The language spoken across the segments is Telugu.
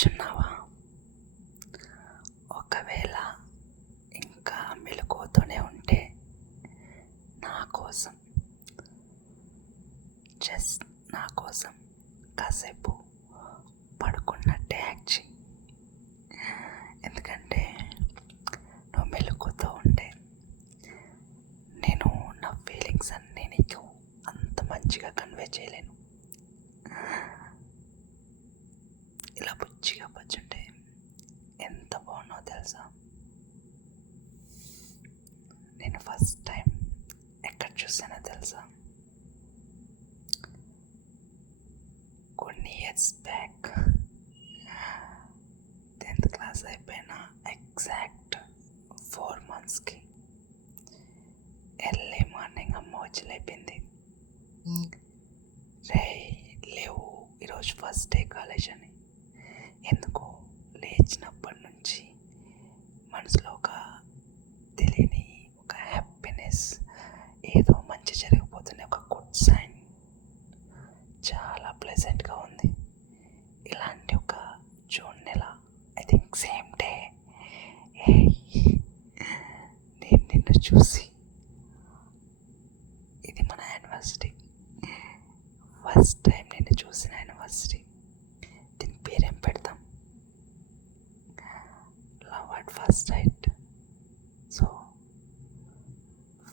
కూర్చున్నావా? ఒకవేళ ఇంకా మెలకువతోనే ఉంటే నా కోసం నా కోసం కాసేపు పడుకున్నట్టే యాక్ట్ చెయ్యి. ఎందుకంటే నువ్వు మెలకువతో ఉంటే నేను నా ఫీలింగ్స్ అన్నీ నీకు అంత మంచిగా కన్వే చేయలేను. ఇలా బుచ్చిగా పచ్చుంటే ఎంత బాగున్నావు తెలుసా? నేను ఫస్ట్ టైం ఎక్కడ చూసానో తెలుసా? కొన్ని ఇయర్స్ బ్యాక్ 10th క్లాస్ అయిపోయిన ఎగ్జాక్ట్ 4 monthsకి ఎర్లీ మార్నింగ్ అమ్మ వచ్చి లేపింది. రే లేవు, ఈరోజు ఫస్ట్ డే కాలేజ్ అని. ఎందుకో లేచినప్పటి నుంచి మనసులో ఒక తెలియని ఒక హ్యాపీనెస్, ఏదో మంచి జరిగిపోతుంది, ఒక గుడ్ సైన్, చాలా ప్లెజెంట్గా ఉంది. ఇలాంటి ఒక జూన్ నెల, ఐ థింక్ సేమ్ డే నేను నిన్ను చూసి, ఇది మన యానివర్సరీ, ఫస్ట్ టైం నిన్ను చూసిన యానివర్సరీ. దీని పేరేం పెడతాం? Love at first sight. So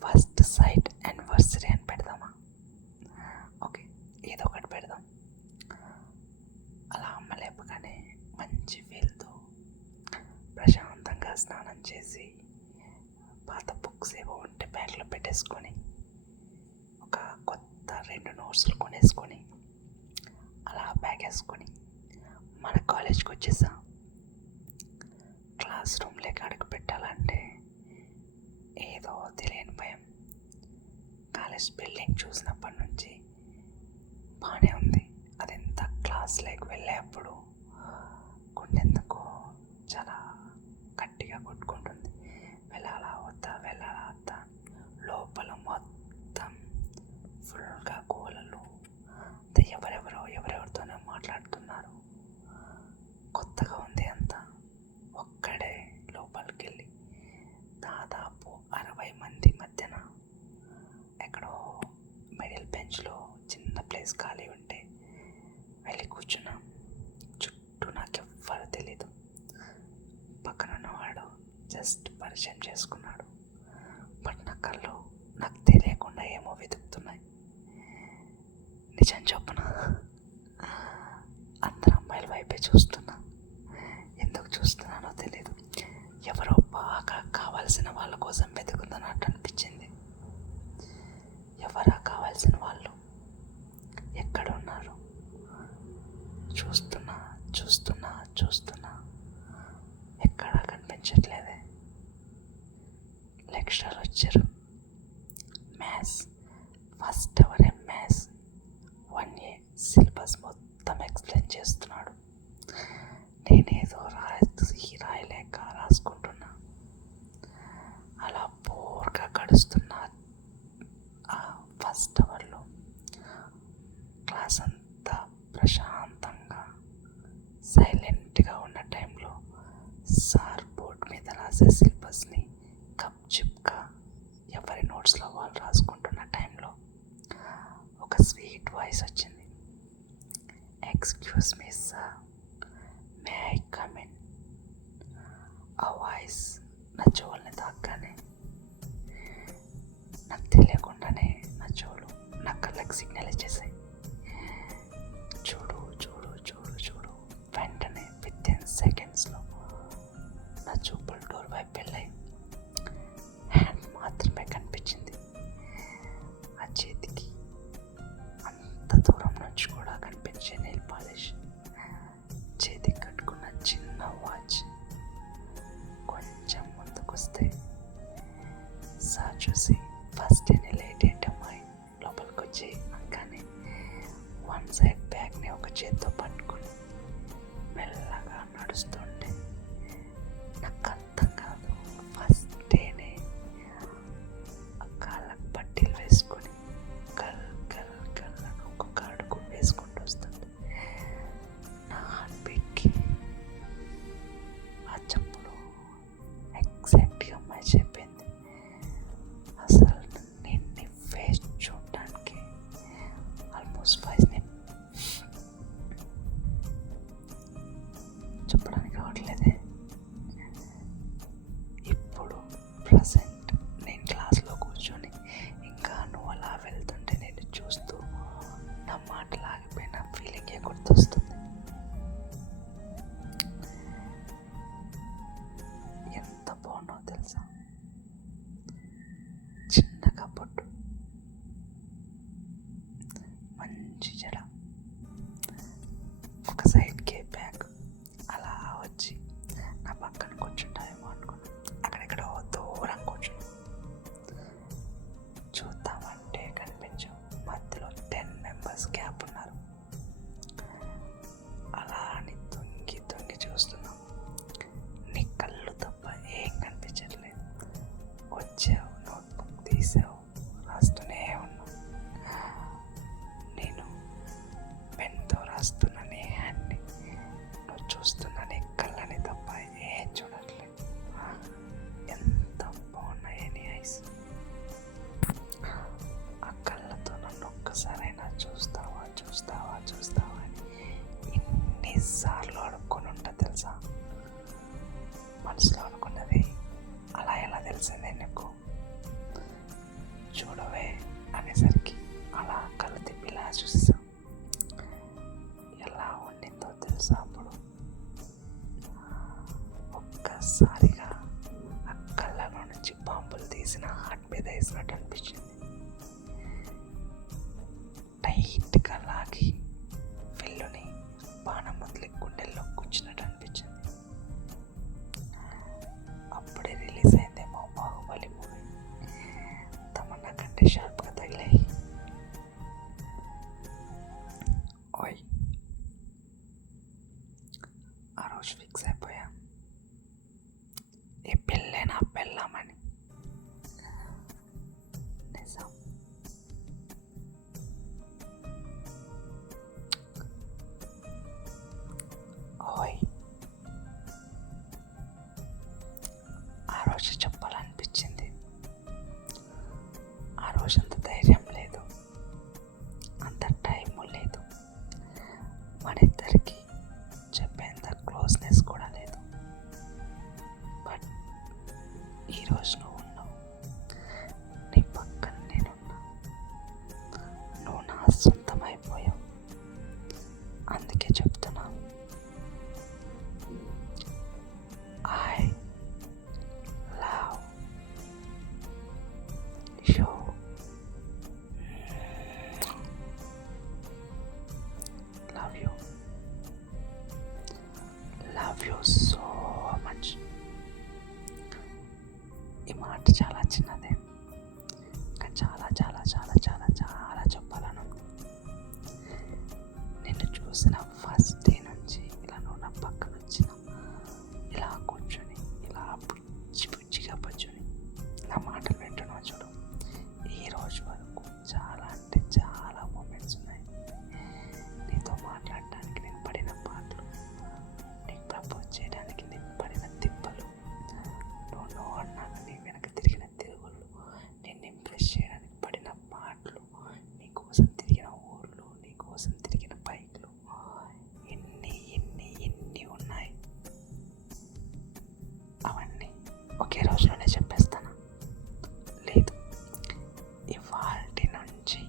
first sight anniversary అని పెడదామా? ఓకే, ఏదో ఒకటి పెడదాం. అలా అమ్మ లేపగానే మంచి ఫీల్తో ప్రశాంతంగా స్నానం చేసి పాత బుక్స్ ఏవో ఉంటే బ్యాగ్లో పెట్టేసుకొని ఒక కొత్త 2 నోట్స్లు కొనేసుకొని అలా బ్యాగ్ వేసుకొని మన కాలేజ్కి వచ్చేసా. క్లాస్ రూమ్లోకి అడుగు పెట్టాలంటే ఏదో తెలియని భయం. కాలేజ్ బిల్డింగ్ చూసినప్పటి నుంచి బాగానే ఉంది, అదెంత క్లాస్లోకి వెళ్ళేప్పుడు గుండెందుకో చాలా గట్టిగా కొట్టుకుంటుంది. వెళ్ళాలా వద్దా, వెళ్ళాలా వద్దా. లోపల మొత్తం ఫుల్గా గోలలు, ఎవరెవరితోనో మాట్లాడుతున్నారు. కొత్తగా ఉంది అంతా. ఒక్కడే లోపలికి వెళ్ళి దాదాపు 60 మంది మధ్యన ఎక్కడో మిడిల్ బెంచ్లో చిన్న ప్లేస్ ఖాళీ ఉంటే వెళ్ళి కూర్చున్నాం. చుట్టూ నాకెవ్వరు తెలీదు. పక్కన ఉన్నవాడు జస్ట్ పరిచయం చేసుకున్నాడు. బట్ నా కళ్ళు నాకు తెలియకుండా ఏమో వెతుకుతున్నాయి. నిజం చెప్పనా, అందరు అమ్మాయిల వైపే చూస్తున్నా. ఎందుకు చూస్తున్నానో తెలీదు. ఎవరో బాగా కావాల్సిన వాళ్ళ కోసం వెతుకుతున్నట్టు అనిపించింది. ఎవరా కావాల్సిన వాళ్ళు? ఎక్కడున్నారు? చూస్తున్నా చూస్తున్నా చూస్తున్నా, ఎక్కడా కనిపించట్లేదే. లెక్చరర్ వచ్చారు. మ్యాథ్స్ ఫస్ట్ అవరే మ్యాథ్స్ 1A సిలబస్ మొత్తం ఎక్స్ప్లెయిన్ చేస్తున్నాడు. నేనేదో రాయలేక రాసుకుంటున్నా. అలా బోర్గా గడుస్తున్నా. ఆ ఫస్ట్ అవర్లో క్లాస్ అంతా ప్రశాంతంగా సైలెంట్గా ఉన్న టైంలో సార్ బోర్డ్ మీద రాసే సిలబస్ని గప్చిప్గా ఎవరి నోట్స్లో వాళ్ళు రాసుకుంటున్న టైంలో ఒక స్వీట్ వాయిస్ వచ్చింది. Excuse me sir, may I come in. ఆ వాయిస్ నా చెవుల్ని తాకగానే నాకు తెలియకుండానే నా చెవులు నా కళ్ళకి సిగ్నల్ ఇచ్చేసాయి. చూడు చూడు చూడు చూడు. వెంటనే వితిన్ సెకండ్స్లో నా చూపులు డోర్ వైపు వెళ్ళాయి. హ్యాండ్ మాత్రమే కనిపించింది. ఆ చేతికి అంత దూరం నుంచి కూడా కనిపించే నెయిల్ పాలిష్, చేతికి కట్టుకున్న చిన్న వాచ్. కొంచెం ముందుకొస్తే సార్ చూసి ఫస్ట్ డే లేట్ ఏంటమ్మాయి లోపలికి వచ్చి అనగానే 1 సైడ్ బ్యాగ్ని ఒక చేత్తో పట్టుకుని మెల్లగా నడుస్తుంటే నాకు అర్థం కాదు. ఫస్ట్ డేనే కాళ్ళకు పట్టీలు వేసుకొని గల్ గల్ గల్ ఒక్కొక్క అడుగు వేసుకుంటూ వస్తుంది. నా హార్ట్ బీట్కి స్పైస్ని చెప్పడానికి రావట్లేదే. ఇప్పుడు ప్రజెంట్ నేను క్లాస్లో కూర్చొని ఇంకా నువ్వు అలా వెళ్తుంటే నేను చూస్తూ నా మాటలు ఆగిపోయిన ఫీలింగే గుర్తొస్తుంది. ఎంత బాగున్నావు తెలుసా, చిన్నగా పొట్టు, మంచి జడ, ఒక సైడ్కే బ్యాగ్, అలా వచ్చి నా పక్కన కూర్చుంటాయేమో అనుకున్నా. అక్కడెక్కడో దూరం కూర్చున్నా. చూద్దామంటే కనిపించావు. మధ్యలో 10 మెంబర్స్ గ్యాప్ ఉన్నారు. అలా అని తొంగి తొంగి చూస్తున్నావు. నీ కళ్ళు తప్ప ఏం కనిపించట్లేదు. వచ్చావు, నోట్బుక్ తీసావు, రాస్తూనే ఉన్నావు. నేను పెన్తో రాస్తున్న నీ హ్యాండ్ని, నువ్వు చూస్తున్న నీ కళ్ళని తప్ప ఏం చూడట్లేదు. ఎంత బాగున్నాయి నీ ఐస్. ఆ కళ్ళతో నన్ను ఒక్కసారైనా చూస్తావా చూస్తావా చూస్తావా అని ఎన్నిసార్లు అడుక్కొని ఉంటా తెలుసా. మనసులో అనుకున్నది అలా ఎలా తెలిసిందే నీకు. చూడవే అనేసరికి అలా కళ్ళు తిప్పి ఇలా చూసా. ఎలా ఉండిందో తెలుసా అప్పుడు. ఒక్కసారిగా ఆ కళ్ళలో నుంచి బాంబులు తీసిన హార్ట్ మీద వేసినట్టు అనిపించింది. టైట్గా లాగి వెల్లుని బాణం మొదలు గుండెల్లో కూర్చున్నట్టు అనిపించింది. అప్పుడే రిలీజ్ అయిందేమో బాహుబలి మూవీ. తమన్నా కంటే షార్ప్గా తగిలాయి. ఓయ్, ఆ రోజు ఫిక్స్ అయిపోయా, ఈ పెళ్ళే నా పెళ్ళామని. నిజం. ఓయ్, ఆ రోజు చెప్పాలనిపించింది. ఆ రోజు అంత ధైర్యం లేదు, అంత టైము లేదు, మన ఇద్దరికి చెప్పేంత క్లోజ్నెస్ కూడా లేదు. బట్ ఈరోజు నువ్వు ఉన్నావు, నీ పక్కన నేనున్నా, నువ్వు నా సొంతమైపోయావు. అందుకే చెప్తున్నా, I love you. Love you, love you so much. ఈ మాట చాలా చిన్నదే, ఇంకా చాలా చాలా చాలా చాలా చాలా చెప్పాలను. నిన్ను చూసిన ఫస్ట్ డే నుంచి ఇలా నువ్వు నా పక్కన వచ్చిన, ఇలా కూర్చొని ఇలా పుచ్చి పుచ్చిగా పచ్చుని నా మాటలు వింటున్నావు చూడు. ఈ రోజు వరకు చాలా అంటే చాలా మూమెంట్స్ ఉన్నాయి. నీతో మాట్లాడటానికి నేను పడిన పాటలు, నీకు ప్రపోజ్ చేయడానికి నేను పడిన తిప్పలు, నువ్వు అన్నాక నీ వెనక తిరిగిన తిరుగుళ్ళు, నేను ఇంప్రెస్ చేయడానికి పడిన పాటలు, నీకోసం తిరిగిన ఊర్లు, నీకోసం తిరిగిన బైక్లు, ఎన్ని ఎన్ని ఎన్ని ఉన్నాయి. అవన్నీ ఒకే రోజులోనే చెప్పేస్తాను. లేదు, ఇవాల్టి నుంచి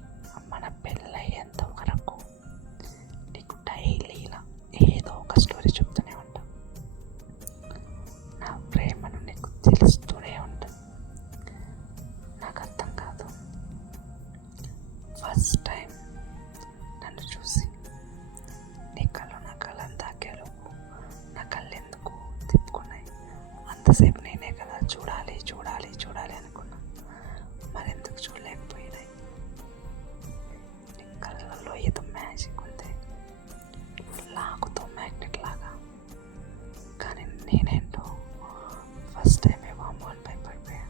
మన పెళ్ళయ్యేంత వరకు నీకు డైలీ ఇలా ఏదో ఒక స్టోరీ చెప్తూనే ఉంటా. నా ప్రేమను నీకు తెలుస్తూనే ఉంటుంది. నాకు అర్థం కాదు, ఫస్ట్ టైం నన్ను చూసి నీ కళ్ళు నా కళ్ళని తాకేలోపు నా కళ్ళు ఎందుకు తిప్పుకున్నాయి. అంతసేపు నేనే కదా చూడాలి చూడాలి చూడాలి అనుకున్నా, మరెందుకు చూడలేకపోయినాయి. నీ కళ్ళల్లో ఏదో మ్యాజిక్ ఉంది, లాగుతో మ్యాగ్నెట్ లాగా. కానీ నేనేంటో ఫస్ట్ టైం ఏమో అమ్మని భయపడిపోయా.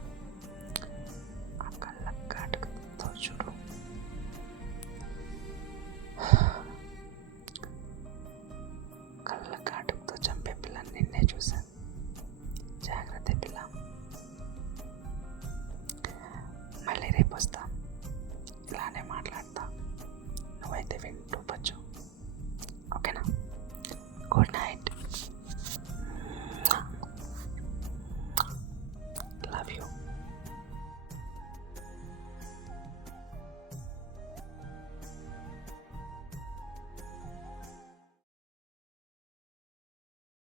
ఆ కళ్ళ కాటుకతో చూడు, కళ్ళ కాటుకతో చంపే పిల్లని నిన్నే చూశాను. జాగ్రత్త పిల్ల, మళ్ళీ రేపు వస్తా, ఇలానే మాట్లాడతా. నువ్వే అయితే వింటూ పచ్చు. ఓకేనా? Good night.